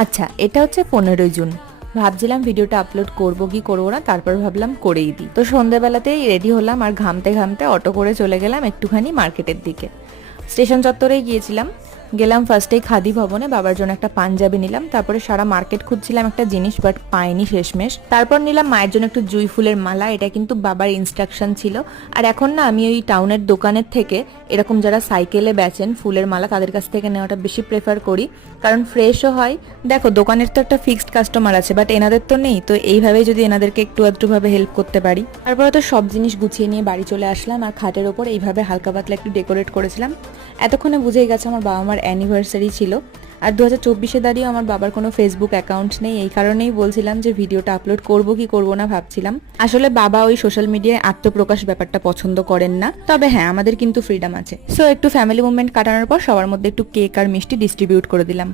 আচ্ছা, এটা হচ্ছে 15 জুন। ভাবছিলাম ভিডিওটা আপলোড করবো কি করবো না, তারপর ভাবলাম করেই দিই। তো সন্ধ্যেবেলাতেই রেডি হলাম আর ঘামতে ঘামতে অটো করে চলে গেলাম একটুখানি মার্কেটের দিকে। স্টেশন চত্বরেই গিয়েছিলাম। গেলাম ফার্স্টেই খাদি ভবনে, বাবার জন্য একটা পাঞ্জাবি নিলাম। তারপরে সারা মার্কেট খুঁজছিলাম একটা জিনিস, বাট পাইনি শেষমেশ। তারপর নিলাম মায়ের জন্য একটু জুঁই ফুলের মালা, এটা কিন্তু বাবার ইনস্ট্রাকশন ছিল। আর এখন না আমি ওই টাউনের দোকানের থেকে এরকম যারা সাইকেলে বেচেন ফুলের মালা, তাদের কাছ থেকে নেওয়াটা বেশি প্রেফার করি, কারণ ফ্রেশও হয়। দেখো, দোকানের তো একটা ফিক্সড কাস্টমার আছে, বাট এনাদের তো নেই, তো এইভাবেই যদি এনাদেরকে একটু আধটু ভাবে হেল্প করতে পারি। তারপরে তো সব জিনিস গুছিয়ে নিয়ে বাড়ি চলে আসলাম, আর খাটের ওপর এইভাবে হালকা পাতলা একটু ডেকোরেট করেছিলাম। এতক্ষণে বুঝেই গেছে আমার বাবা মার অ্যানিভার্সারি ছিল। আর 2024-এ দাঁড়িয়ে আমার বাবার কোনো ফেসবুক অ্যাকাউন্ট নেই, এই কারণেই বলছিলাম যে ভিডিওটা আপলোড করব কি করব না ভাবছিলাম। আসলে বাবা ওই সোশ্যাল মিডিয়ায় আত্মপ্রকাশ ব্যাপারটা পছন্দ করেন না, তবে হ্যাঁ আমাদের কিন্তু ফ্রিডম আছে। সো একটু ফ্যামিলি মুভমেন্ট কাটানোর পর সবার মধ্যে একটু কেক আর মিষ্টি ডিস্ট্রিবিউট করে দিলাম।